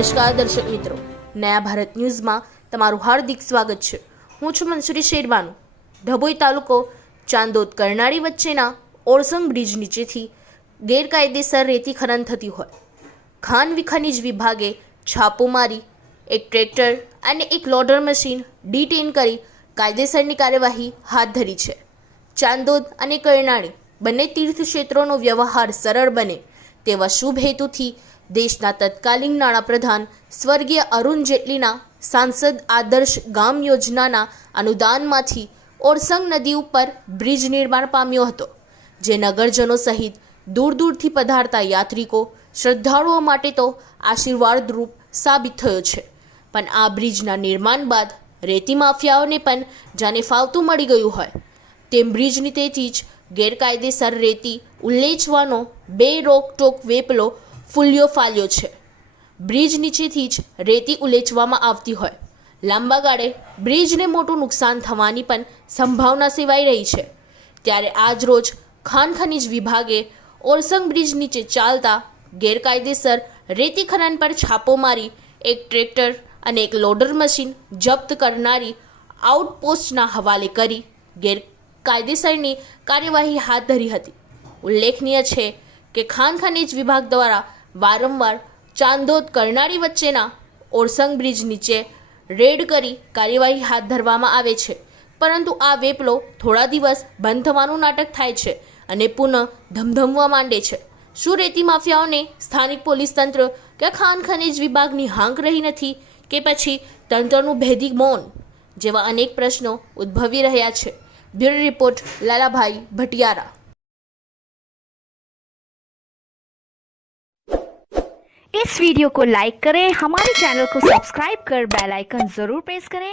નમસ્કાર દર્શક મિત્રો, નયા ભારત ન્યૂઝમાં તમારું હાર્દિક સ્વાગત છે। હું છું મંસૂરી શેરબાનુ। ડભોઈ તાલુકો ચાંદોદ કરનાળી વચ્ચેના ઓરસંગ બ્રિજ નીચેથી ગેરકાયદેસર રેતી ખનન થતી હોય ખાન ખનીજ વિભાગે છાપો મારી એક ટ્રેક્ટર અને એક લોડર મશીન ડિટેન કરી કાયદેસરની કાર્યવાહી હાથ ધરી છે। ચાંદોદ અને કરનાળી બંને તીર્થ ક્ષેત્રોનો વ્યવહાર સરળ બને તેવા શુભ હેતુથી દેશના તત્કાલીન નાણાપ્રધાન સ્વર્ગીય અરુણ જેટલીના સાંસદ આદર્શ ગામ યોજનાના અનુદાનમાંથી ઓરસંગ નદી ઉપર બ્રિજ નિર્માણ પામ્યો હતો, જે નગરજનો સહિત દૂર દૂરથી પધારતા યાત્રિકો શ્રદ્ધાળુઓ માટે તો આશીર્વાદરૂપ સાબિત થયો છે। પણ આ બ્રિજના નિર્માણ બાદ રેતી માફિયાઓને પણ જાણે ફાવતું મળી ગયું હોય તેમ બ્રિજ નીચેથી જ ગેરકાયદેસર રેતી ઉલ્લેચવાનો બે રોકટોક વેપલો ફૂલ્યો ફાલ્યો છે। બ્રિજ નીચેથી જ રેતી ઉલેચવામાં આવતી હોય લાંબા ગાળે બ્રિજને મોટું નુકસાન થવાની પણ સંભાવના સેવાઈ રહી છે। ત્યારે આજ રોજ ખાન ખનીજ વિભાગે ઓરસંગ બ્રિજ નીચે ચાલતા ગેરકાયદેસર રેતી ખનન પર છાપો મારી એક ટ્રેક્ટર અને એક લોડર મશીન જપ્ત કરનારી આઉટપોસ્ટના હવાલે કરી ગેરકાયદેસરની કાર્યવાહી હાથ ધરી હતી। ઉલ્લેખનીય છે કે ખાન ખનીજ વિભાગ દ્વારા વારંવાર ચાંદોદ કરનાળી વચ્ચેના ઓરસંગ બ્રિજ નીચે રેડ કરી કાર્યવાહી હાથ ધરવામાં આવે છે, પરંતુ આ વેપલો થોડા દિવસ બંધ થવાનું નાટક થાય છે અને પુનઃ ધમધમવા માંડે છે। શું રેતી માફિયાઓને સ્થાનિક પોલીસ તંત્ર કે ખાન ખનીજ વિભાગની હાંક રહી નથી કે પછી તંત્રનું ભેદી મૌન જેવા અનેક પ્રશ્નો ઉદ્ભવી રહ્યા છે। Bureau report Lalabhai Bhatiyara. इस वीडियो को लाइक करें, हमारे चैनल को सब्सक्राइब कर बेल आइकन जरूर प्रेस करें